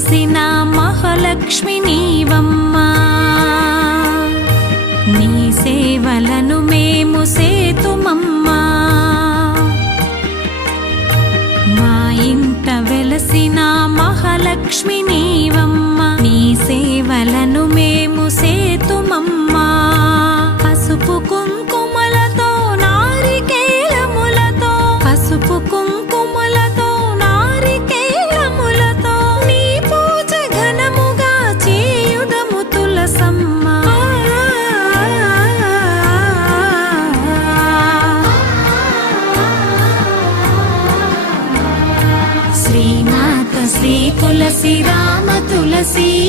వెలసిన మహాలక్ష్మి నీవమ్మా, నీ సేవలను మేము సేతుమమ్మా. మా ఇంట వెలసిన మహాలక్ష్మి